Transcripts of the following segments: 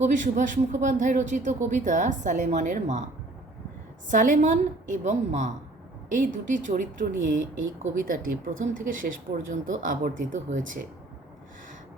কবি সুভাষ মুখোপাধ্যায় রচিত কবিতা সালেমানের মা। সালেমান এবং মা, এই দুটি চরিত্র নিয়ে এই কবিতাটি প্রথম থেকে শেষ পর্যন্ত আবর্তিত হয়েছে।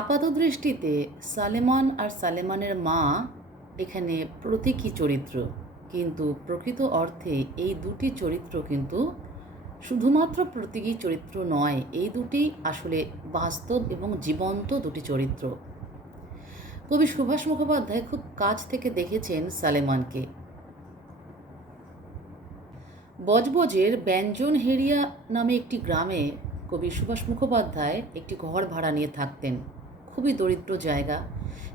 আপাত দৃষ্টিতে সালেমান আর সালেমানের মা এখানে প্রতীকী চরিত্র, কিন্তু প্রকৃত অর্থে এই দুটি চরিত্র কিন্তু শুধুমাত্র প্রতীকী চরিত্র নয়, এই দুটি আসলে বাস্তব এবং জীবন্ত দুটি চরিত্র। কবি সুভাষ মুখোপাধ্যায় খুব কাছ থেকে দেখেছেন সালেমানকে। বজবজের ব্যঞ্জন হেরিয়া নামে একটি গ্রামে কবি সুভাষ মুখোপাধ্যায় একটি ঘর ভাড়া নিয়ে থাকতেন। খুবই দরিদ্র জায়গা।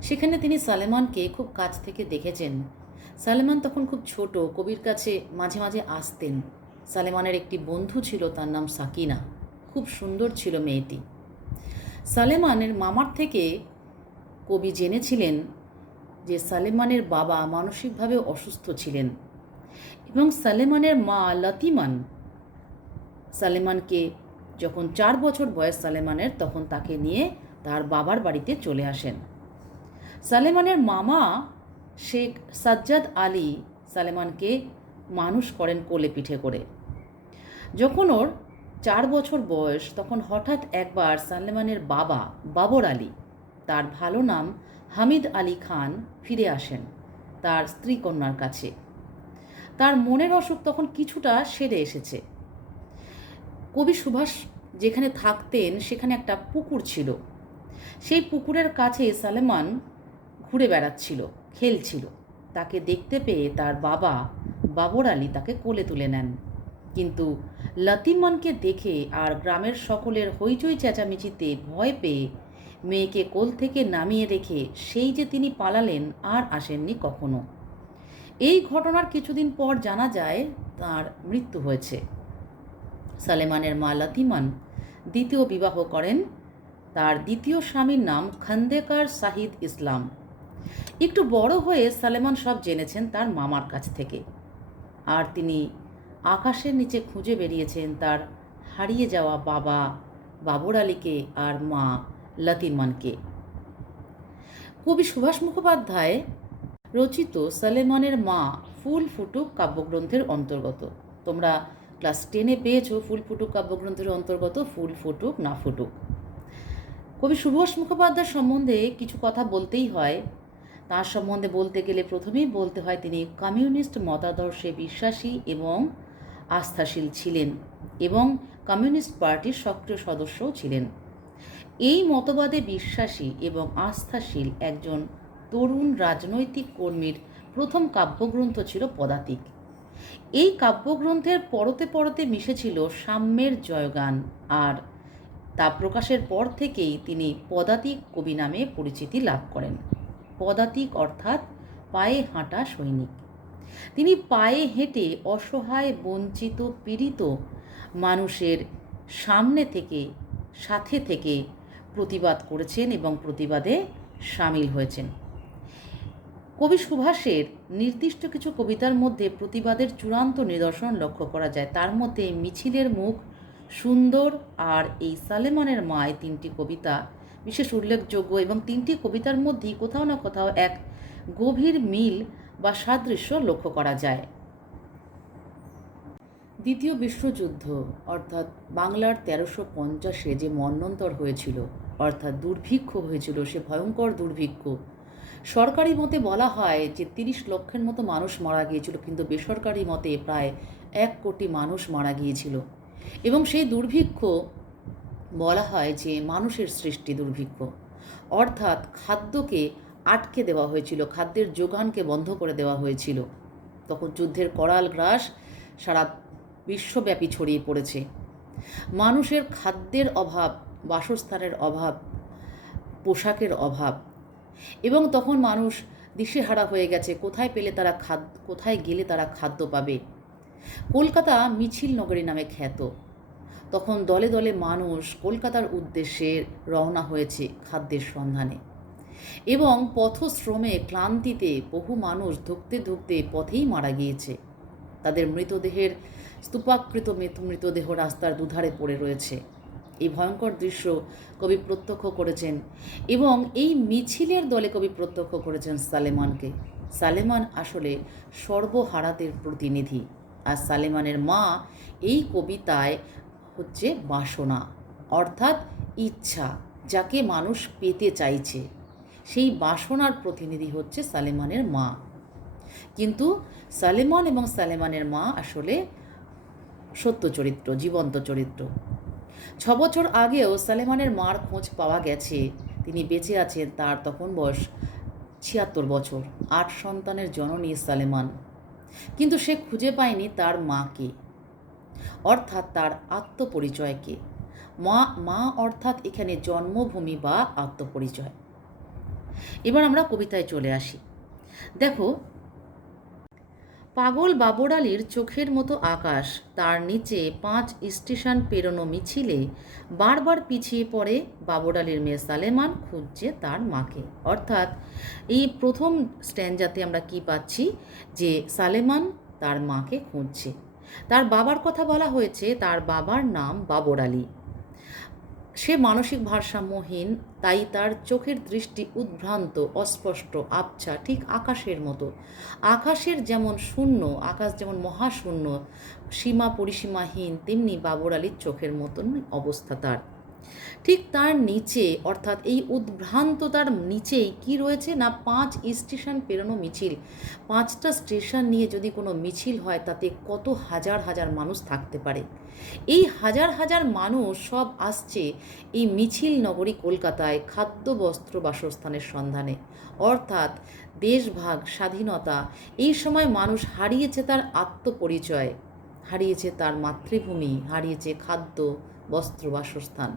সেখানে তিনি সালেমানকে খুব কাছ থেকে দেখেছেন। সালেমান তখন খুব ছোট, কবির কাছে মাঝে মাঝে আসতেন। সালেমানের একটি বন্ধু ছিল, তার নাম সাকিনা। খুব সুন্দর ছিল মেয়েটি। সালেমানের মামার থেকে কবি জেনেছিলেন যে সালেমানের বাবা মানসিকভাবে অসুস্থ ছিলেন এবং সালেমানের মা লতিমান। সালেমানকে যখন চার বছর বয়স সালেমানের, তখন তাকে নিয়ে তার বাবার বাড়িতে চলে আসেন। সালেমানের মামা শেখ সাজ্জাদ আলী সালেমানকে মানুষ করেন কোলে পিঠে করে। যখন ওর চার বছর বয়স, তখন হঠাৎ একবার সালেমানের বাবা, বাবর আলী তার ভালো নাম হামিদ আলী খান ফিরে আসেন তার স্ত্রী কন্যার কাছে। তার মনের অসুখ তখন কিছুটা সেরে এসেছে। কবি সুভাষ যেখানে থাকতেন সেখানে একটা পুকুর ছিল। সেই পুকুরের কাছে সালেমান ঘুরে বেড়াচ্ছিল, খেলছিল। তাকে দেখতে পেয়ে তার বাবা বাবর আলী তাকে কোলে তুলে নেন। কিন্তু লতিমানকে দেখে আর গ্রামের সকলের হইচই চেঁচামেচিতে ভয় পেয়ে মেয়েকে কোল থেকে নামিয়ে রেখে সেই যে তিনি পালালেন আর আসেননি কখনো। এই ঘটনার কিছুদিন পর জানা যায় তার মৃত্যু হয়েছে। সালেমানের মা লাতিমান দ্বিতীয় বিবাহ করেন। তার দ্বিতীয় স্বামীর নাম খান্দেকার সাহিদ ইসলাম। একটু বড় হয়ে সালেমান সব জেনেছেন তার মামার কাছ থেকে। আর তিনি আকাশের নিচে খুঁজে বেরিয়েছেন তার হারিয়ে যাওয়া বাবা, বাবর আলীকে আর মা। লতিমানকে কবি সুভাষ মুখোপাধ্যায় রচিত সালেমানের মা ফুল ফুটুক কাব্যগ্রন্থের অন্তর্গত। তোমরা ক্লাস টেনে পেয়েছ, ফুল ফুটুক কাব্যগ্রন্থের অন্তর্গত, ফুল ফুটুক না ফুটুক। কবি সুভাষ মুখোপাধ্যায় সম্বন্ধে কিছু কথা বলতেই হয়। তার সম্বন্ধে বলতে গেলে প্রথমেই বলতে হয়, তিনি কমিউনিস্ট মতাদর্শে বিশ্বাসী এবং আস্থাশীল ছিলেন এবং কমিউনিস্ট পার্টির সক্রিয় সদস্যও ছিলেন। এই মতবাদে বিশ্বাসী এবং আস্থাশীল একজন তরুণ রাজনৈতিক কর্মীর প্রথম কাব্যগ্রন্থ ছিল পদাতিক। এই কাব্যগ্রন্থের পরতে পরতে মিশেছিল সাম্যের জয়গান আর তা প্রকাশের পর থেকেই তিনি পদাতিক কবি নামে পরিচিতি লাভ করেন। পদাতিক অর্থাৎ পায়ে হাঁটা সৈনিক। তিনি পায়ে হেঁটে অসহায়, বঞ্চিত, পীড়িত মানুষের সামনে থেকে, সাথে থেকে প্রতিবাদ করেছেন এবং প্রতিবাদে সামিল হয়েছেন। কবি সুভাষের নির্দিষ্ট কিছু কবিতার মধ্যে প্রতিবাদের চূড়ান্ত নিদর্শন লক্ষ্য করা যায়। তার মধ্যে মিছিলের মুখ, সুন্দর আর এই সালেমানের মায় তিনটি কবিতা বিশেষ উল্লেখযোগ্য এবং তিনটি কবিতার মধ্যেই কোথাও না কোথাও এক গভীর মিল বা সাদৃশ্য লক্ষ্য করা যায়। দ্বিতীয় বিশ্বযুদ্ধ, অর্থাৎ বাংলার তেরোশো পঞ্চাশে যে মন্বন্তর হয়েছিল অর্থাৎ দুর্ভিক্ষ হয়েছিল, সে ভয়ঙ্কর দুর্ভিক্ষ। সরকারি মতে বলা হয় যে, তিরিশ লক্ষের মতো মানুষ মারা গিয়েছিল, কিন্তু বেসরকারি মতে প্রায় এক কোটি মানুষ মারা গিয়েছিল। এবং সেই দুর্ভিক্ষ বলা হয় যে, মানুষের সৃষ্টি দুর্ভিক্ষ। অর্থাৎ খাদ্যকে আটকে দেওয়া হয়েছিল, খাদ্যের যোগানকে বন্ধ করে দেওয়া হয়েছিল। তখন যুদ্ধের করাল গ্রাস সারা বিশ্বব্যাপী ছড়িয়ে পড়েছে। মানুষের খাদ্যের অভাব বাসস্থানের অভাব, পোশাকের অভাব এবং তখন মানুষ দিশেহারা হয়ে গেছে। কোথায় পেলে তারা খাদ্য কোথায় গেলে তারা খাদ্য পাবে? কলকাতা মিছিল নগরী নামে খ্যাত। তখন দলে দলে মানুষ কলকাতার উদ্দেশ্যে রওনা হয়েছে খাদ্যের সন্ধানে এবং পথশ্রমে ক্লান্তিতে বহু মানুষ ধুকতে ধুকতে পথেই মারা গিয়েছে। তাদের মৃতদেহের স্তূপাকৃত মৃতদেহ রাস্তার দুধারে পড়ে রয়েছে। এই ভয়ঙ্কর দৃশ্য কবি প্রত্যক্ষ করেছেন এবং এই মিছিলের দলে কবি প্রত্যক্ষ করেছেন সালেমানকে। সালেমান আসলে সর্বহারাতের প্রতিনিধি। আর সালেমানের মা এই কবিতায় হচ্ছে বাসনা, অর্থাৎ ইচ্ছা যাকে মানুষ পেতে চাইছে। সেই বাসনার প্রতিনিধি হচ্ছে সালেমানের মা। কিন্তু সালেমান এবং সালেমানের মা আসলে সত্য চরিত্র, জীবন্ত চরিত্র। ছ বছর আগেও সালেমানের মার খোঁজ পাওয়া গেছে। তিনি বেঁচে আছেন তার তখন বয়স ছিয়াত্তর বছর। আট সন্তানের জননী সালেমান। কিন্তু সে খুঁজে পায়নি তার মাকে, অর্থাৎ তার আত্মপরিচয়কে। মা মা অর্থাৎ এখানে জন্মভূমি বা আত্মপরিচয়। এবার আমরা কবিতায় চলে আসি। দেখো পাগল বাবর আলীর চোখের মতো আকাশ। তার নিচে পাঁচ স্টেশন পেরোনো মিছিলে বারবার পিছিয়ে পড়ে বাবর আলীর মেয়ে সালেমান, খুঁজছে তার মাকে। অর্থাৎ এই প্রথম স্ট্যান্ডাতে আমরা কি পাচ্ছি যে সালেমান তার মাকে খুঁজছে। তার বাবার কথা বলা হয়েছে, তার বাবার নাম বাবর আলী সে মানসিক ভারসাম্যহীন, তাই তার চোখের দৃষ্টি উদ্ভ্রান্ত, অস্পষ্ট, আবছা, ঠিক আকাশের মতো। আকাশের যেমন শূন্য, আকাশ যেমন মহাশূন্য, সীমা পরিসীমাহীন, তেমনি বাবর আলীর চোখের মতন অবস্থা তার। ঠিক তার নিচে, অর্থাৎ এই উদ্ভ্রান্ততার নিচেই কি রয়েছে না পাঁচ স্টেশন পেরোনো মিছিল? পাঁচটা স্টেশন নিয়ে যদি কোনো মিছিল হয়, তাতে কত হাজার হাজার মানুষ থাকতে পারে? এই হাজার হাজার মানুষ সব আসছে এই মিছিল নগরী কলকাতায় খাদ্য, বস্ত্র, বাসস্থানের সন্ধানে। অর্থাৎ দেশভাগ, স্বাধীনতা, এই সময় মানুষ হারিয়েছে তার আত্মপরিচয়, হারিয়েছে তার মাতৃভূমি, হারিয়েছে খাদ্য, বস্ত্র, বাসস্থান।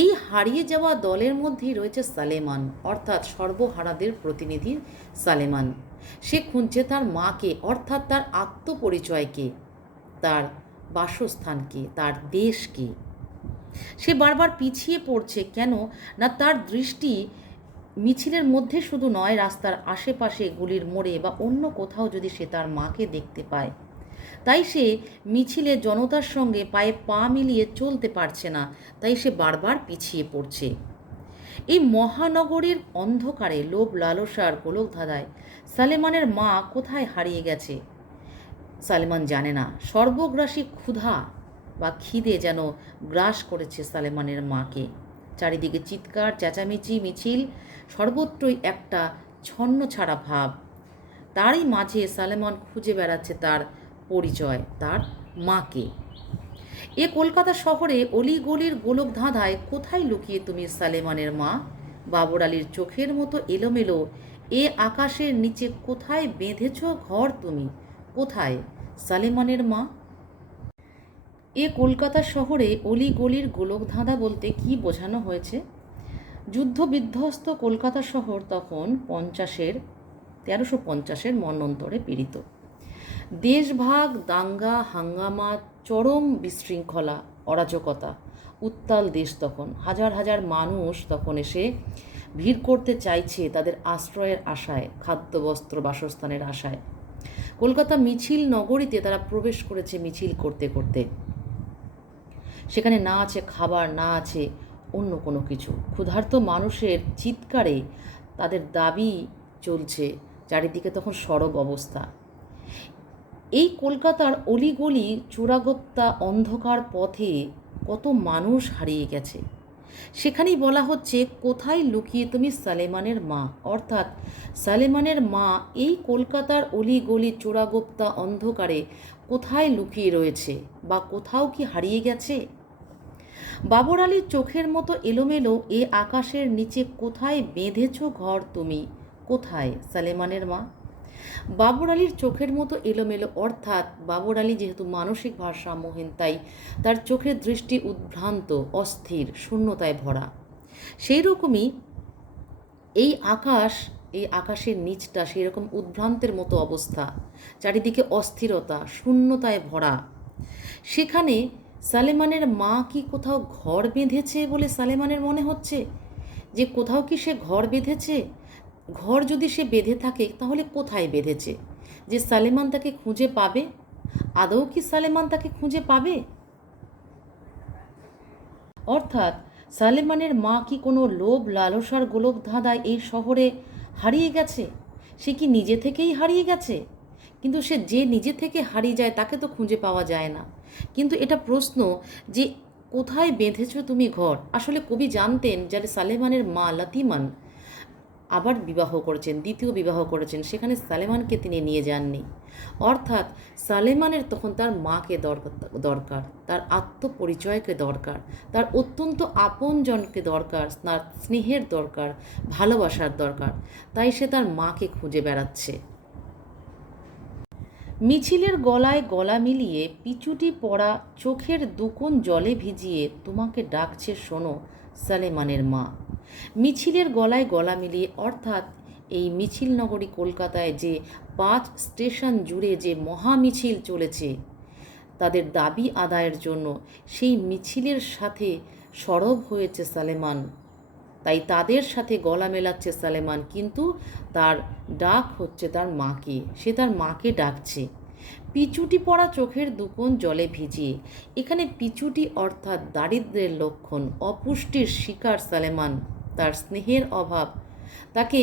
এই হারিয়ে যাওয়া দলের মধ্যেই রয়েছে সালেমান, অর্থাৎ সর্বহারাদের প্রতিনিধি সালেমান। সে খুঁজছে তার মাকে, অর্থাৎ তার আত্মপরিচয়কে, তার বাসস্থানকে, তার দেশকে। সে বারবার পিছিয়ে পড়ছে কেন? না তার দৃষ্টি মিছিলের মধ্যে শুধু নয়, রাস্তার আশেপাশে গুলির মোড়ে বা অন্য কোথাও যদি সে তার মাকে দেখতে পায় তাই সে মিছিলে জনতার সঙ্গে পায়ে পা মিলিয়ে চলতে পারছে না, তাই সে বারবার পিছিয়ে পড়ছে। এই মহানগরীর অন্ধকারে লোভ লালসার গোলক ধাঁধায় সালেমানের মা কোথায় হারিয়ে গেছে? সালেমান জানে না, সর্বগ্রাসী ক্ষুধা বা খিদে যেন গ্রাস করেছে সালেমানের মাকে। চারিদিকে চিৎকার, চেঁচামেচি, মিছিল, সর্বত্রই একটা ছন্ন ছাড়া ভাব। তারই মাঝে সালেমান খুঁজে বেড়াচ্ছে তার পরিচয় তার মাকে। এ কলকাতা শহরে অলিগলির গোলক ধাঁধায় কোথায় লুকিয়ে তুমি সালেমানের মা? বাবর আলীর চোখের মতো এলোমেলো, এ আকাশের নিচে কোথায় বেঁধেছ ঘর তুমি? কোথায় সালেমানের মা? এ কলকাতা শহরে অলিগলির গোলক ধাঁধা বলতে কি বোঝানো হয়েছে? যুদ্ধ বিধ্বস্ত কলকাতা শহর তখন পঞ্চাশের, তেরোশো পঞ্চাশের মন্বন্তরে পীড়িত। দেশভাগ, দাঙ্গা, হাঙ্গামা, চরম বিশৃঙ্খলা, অরাজকতা। উত্তাল দেশ তখন। হাজার হাজার মানুষ তখন এসে ভিড় করতে চাইছে তাদের আশ্রয়ের আশায়, খাদ্য, বস্ত্র, বাসস্থানের আশায়। কলকাতা মিছিল নগরীতে তারা প্রবেশ করেছে মিছিল করতে করতে। সেখানে না আছে খাবার, না আছে অন্য কোনো কিছু। ক্ষুধার্ত মানুষের চিৎকারে তাদের দাবি চলছে, চারিদিকে তখন সড়ক অবস্থা। এই কলকাতার অলিগলি চূড়াগোপ্তা অন্ধকার পথে কত মানুষ হারিয়ে গেছে। সেখানেই বলা হচ্ছে, কোথায় লুকিয়ে তুমি সালেমানের মা? অর্থাৎ সালেমানের মা এই কলকাতার অলিগলি চূড়াগোপ্তা অন্ধকারে কোথায় লুকিয়ে রয়েছে বা কোথাও কি হারিয়ে গেছে? বাবর আলীর চোখের মতো এলোমেলো এ আকাশের নিচে কোথায় বেঁধেছ ঘর তুমি? কোথায় সালেমানের মা? বাবর আলীর চোখের মতো এলোমেলো, অর্থাৎ বাবর আলী যেহেতু মানসিক ভারসাম্যহীন, তাই তার চোখের দৃষ্টি উদ্ভ্রান্ত, অস্থির, শূন্যতায় ভরা। সেই রকমই এই আকাশ, এই আকাশের নিচটা সেই রকম উদ্ভ্রান্তের মতো অবস্থা, চারিদিকে অস্থিরতা, শূন্যতায় ভরা। সেখানে সালেমানের মা কি কোথাও ঘর বেঁধেছে বলে সালেমানের মনে হচ্ছে? যে কোথাও কি সে ঘর বেঁধেছে? ঘর যদি সে বেঁধে থাকে, তাহলে কোথায় বেঁধেছে? যে সালেমান তাকে খুঁজে পাবে? আদৌ কি সালেমান তাকে খুঁজে পাবে? অর্থাৎ সালেমানের মা কি কোনো লোভ, লালসার গোলক ধাঁধায় এই শহরে হারিয়ে গেছে? সে কি নিজে থেকেই হারিয়ে গেছে? কিন্তু সে যে নিজে থেকে হারিয়ে যায়, তাকে তো খুঁজে পাওয়া যায় না। কিন্তু এটা প্রশ্ন যে কোথায় বেঁধেছ তুমি ঘর? আসলে কবি জানতেন যারা সালেমানের মা লাতিমান। আবার বিবাহ করেছেন, দ্বিতীয় বিবাহ করেছেন। সেখানে সালেমানকে তিনি নিয়ে যাননি। অর্থাৎ সালেমানের তখন তার মাকে দরকার, তার আত্মপরিচয়কে দরকার, তার অত্যন্ত আপনজনকে দরকার, তার স্নেহের দরকার, ভালোবাসার দরকার। তাই সে তার মাকে খুঁজে বেড়াচ্ছে। মিছিলের গলায় গলা মিলিয়ে পিচুটি পড়া চোখের দুকোন জলে ভিজিয়ে তোমাকে ডাকছে শোনো, সালেমানের মা। মিছিলের গলায় গলা মিলিয়ে অর্থাৎ এই মিছিল নগরী কলকাতায় যে পাঁচ স্টেশন জুড়ে যে মহা মিছিল চলেছে, তাদের দাবি আদায়ের জন্য সেই মিছিলের সাথে সরব হয়েছে সালেমান। তাই তাদের সাথে গলা মেলাচ্ছে সালেমান, কিন্তু তার ডাক হচ্ছে তার মাকে। সে তার মাকে ডাকছে। পিচুটি পড়া চোখের দুকোন জলে ভিজিয়ে। এখানে পিচুটি অর্থাৎ দারিদ্রের লক্ষণ, অপুষ্টির শিকার সালেমান। তার স্নেহের অভাব, তাকে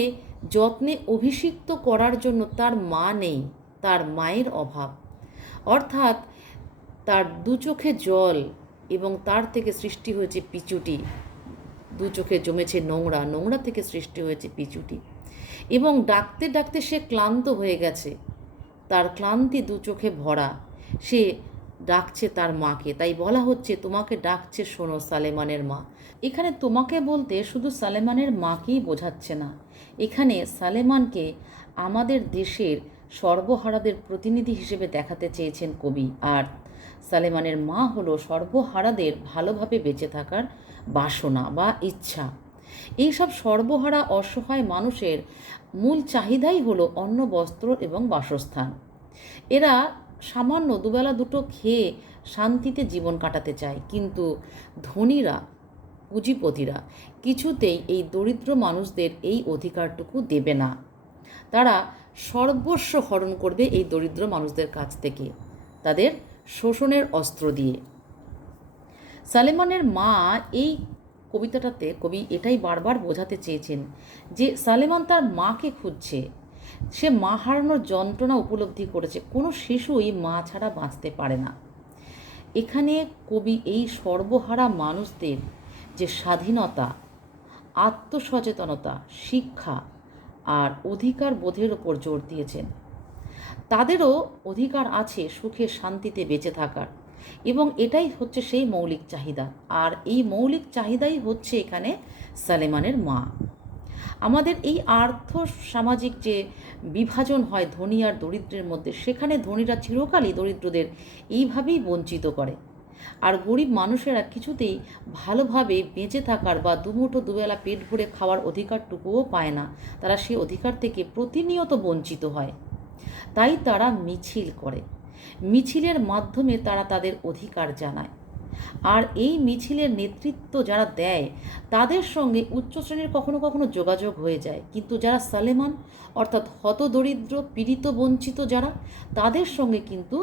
যত্নে অভিষিক্ত করার জন্য তার মা নেই, তার মায়ের অভাব। অর্থাৎ তার দু চোখে জল এবং তার থেকে সৃষ্টি হয়েছে পিচুটি। দু চোখে জমেছে নোংরা নোংরা থেকে সৃষ্টি হয়েছে পিচুটি। এবং ডাকতে ডাকতে সে ক্লান্ত হয়ে গেছে। তার ক্লান্তি দু চোখে ভরা। সে ডাকছে তার মাকে। তাই বলা হচ্ছে, তোমাকে ডাকছে শোনো সালেমানের মা। এখানে তোমাকে বলতে শুধু সালেমানের মাকেই বোঝাচ্ছে না। এখানে সালেমানকে আমাদের দেশের সর্বহারাদের প্রতিনিধি হিসেবে দেখাতে চেয়েছেন কবি। আর সালেমানের মা হলো সর্বহারাদের ভালোভাবে বেঁচে থাকার বাসনা বা ইচ্ছা। এইসব সর্বহারা অসহায় মানুষের মূল চাহিদাই হলো অন্ন, বস্ত্র এবং বাসস্থান। এরা সামান্য দুবেলা দুটো খেয়ে শান্তিতে জীবন কাটাতে চায়, কিন্তু ধনীরা, পুঁজিপতিরা কিছুতেই এই দরিদ্র মানুষদের এই অধিকারটুকু দেবে না। তারা সর্বস্ব হরণ করবে এই দরিদ্র মানুষদের কাছ থেকে, তাদের শোষণের অস্ত্র দিয়ে। সালেমানের মা এই কবিতাটাতে কবি এটাই বারবার বোঝাতে চেয়েছেন যে সালেমান তার মাকে খুঁজছে। সে মা হারানোর যন্ত্রণা উপলব্ধি করেছে। কোনো শিশুই মা ছাড়া বাঁচতে পারে না। এখানে কবি এই সর্বহারা মানুষদের যে স্বাধীনতা, আত্মসচেতনতা, শিক্ষা আর অধিকার বোধের ওপর জোর দিয়েছেন। তাদেরও অধিকার আছে সুখে শান্তিতে বেঁচে থাকার। এবং এটাই হচ্ছে সেই মৌলিক চাহিদা। আর এই মৌলিক চাহিদাই হচ্ছে এখানে সালেমানের মা। আমাদের এই আর্থ সামাজিক যে বিভাজন হয় ধনী আর দরিদ্রের মধ্যে, সেখানে ধনীরা চিরকালই দরিদ্রদের এইভাবেই বঞ্চিত করে। আর গরিব মানুষেরা কিছুতেই ভালোভাবে বেঁচে থাকার বা দুমুঠো দুবেলা পেট ভরে খাওয়ার অধিকারটুকুও পায় না। তারা সেই অধিকার থেকে প্রতিনিয়ত বঞ্চিত হয়। তাই তারা মিছিল করে। মিছিলের মাধ্যমে তারা তাদের অধিকার জানায়। আর এই মিছিলের নেতৃত্ব যারা দেয়, তাদের সঙ্গে উচ্চ শ্রেণির কখনো কখনো যোগাযোগ হয়ে যায়। কিন্তু যারা সালেমান, অর্থাৎ হতদরিদ্র, পীড়িত, বঞ্চিত যারা, তাদের সঙ্গে কিন্তু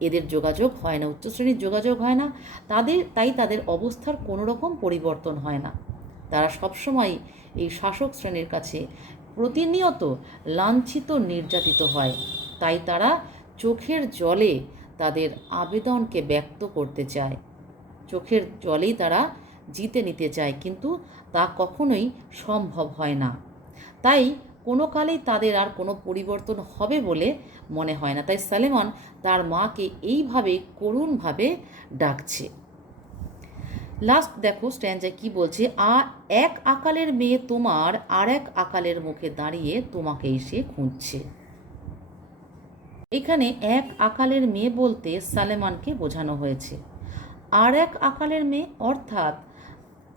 এদের যোগাযোগ হয় না, উচ্চ শ্রেণির যোগাযোগ হয় না। তাদের, তাই তাদের অবস্থার কোনো রকম পরিবর্তন হয় না। তারা সবসময় এই শাসক শ্রেণির কাছে প্রতিনিয়ত লাঞ্ছিত, নির্যাতিত হয়। তাই তারা চোখের জলে তাদের আবেদনকে ব্যক্ত করতে চায়। চোখের জলেই তারা জিতে নিতে চায়, কিন্তু তা কখনোই সম্ভব হয় না। তাই কোনো কালেই তাদের আর কোনো পরিবর্তন হবে বলে মনে হয় না। তাই সালেমান তার মাকে এইভাবে করুণভাবে ডাকছে। লাস্ট দেখো স্ট্যান্ডায় কি বলছে, আ, এক আকালের মেয়ে তোমার, আর এক আকালের মুখে দাঁড়িয়ে তোমাকে এসে খুঁজছে। এখানে এক আকালের মেয়ে বলতে সালেমানকে বোঝানো হয়েছে। আর এক আকালের মেয়ে অর্থাৎ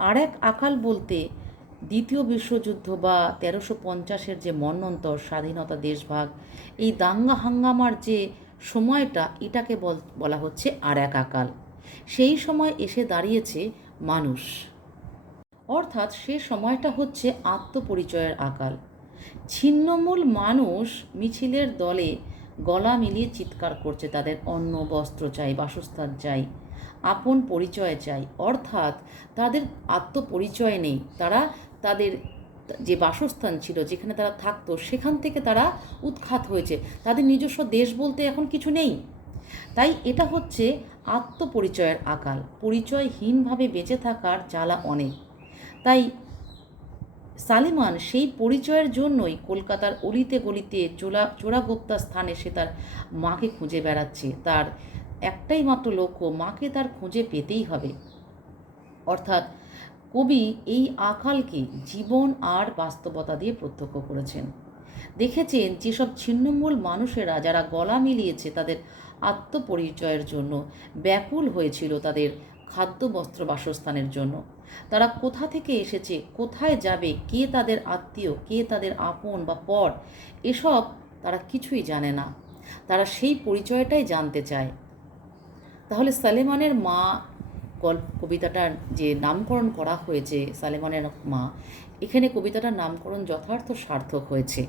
আর এক আকাল বলতে দ্বিতীয় বিশ্বযুদ্ধ বা তেরোশো পঞ্চাশের যে মন্বন্তর স্বাধীনতা দেশভাগ, এই দাঙ্গা হাঙ্গামার যে সময়টা, এটাকে বলা হচ্ছে আর এক আকাল। সেই সময় এসে দাঁড়িয়েছে মানুষ। অর্থাৎ সে সময়টা হচ্ছে আত্মপরিচয়ের আকাল। ছিন্নমূল মানুষ মিছিলের দলে গলা মিলিয়ে চিৎকার করছে তাদের অন্ন, বস্ত্র চাই, বাসস্থান চাই, আপন পরিচয় চাই। অর্থাৎ তাদের আত্মপরিচয় নেই। তারা তাদের যে বাসস্থান ছিল, যেখানে তারা থাকতো, সেখান থেকে তারা উৎখাত হয়েছে। তাদের নিজস্ব দেশ বলতে এখন কিছু নেই। তাই এটা হচ্ছে আত্মপরিচয়ের আকাল। পরিচয়হীনভাবে বেঁচে থাকার জ্বালা অনেক। তাই সালেমান সেই পরিচয়ের জন্যই কলকাতার অলিতে গলিতে চোলা, চোরাগোপ্তা স্থানে সে তার মাকে খুঁজে বেড়াচ্ছে। তার একটাই মাত্র লক্ষ্য, মাকে তার খুঁজে পেতেই হবে। অর্থাৎ কবি এই আকালকে জীবন আর বাস্তবতা দিয়ে প্রত্যক্ষ করেছেন। দেখেছেন যেসব ছিন্নমূল মানুষেরা যারা গলা মিলিয়েছে তাদের আত্মপরিচয়ের জন্য, ব্যাকুল হয়েছিল তাদের খাদ্য বস্ত্র বাসস্থানের জন্য। তারা কোথা থেকে এসেছে, কোথায় যাবে, কে তাদের আত্মীয়, কে তাদের আপন বা পর, এসব তারা কিছুই জানে না। তারা সেই পরিচয়টাই জানতে চায়। তাহলে সালেমানের মা গল্প, কবিতাটার যে নামকরণ করা হয়েছে, সালেমানের মা, এখানে কবিতাটার নামকরণ যথার্থ সার্থক হয়েছে।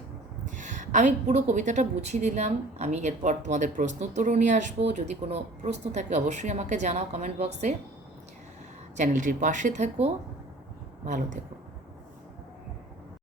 আমি পুরো কবিতাটা বুঝিয়ে দিলাম। আমি এরপর তোমাদের প্রশ্ন উত্তরও নিয়ে আসব। যদি কোনো প্রশ্ন থাকে, অবশ্যই আমাকে জানাও কমেন্ট বক্সে। চ্যানেলটির পাশে থেকো ভালো থেকো।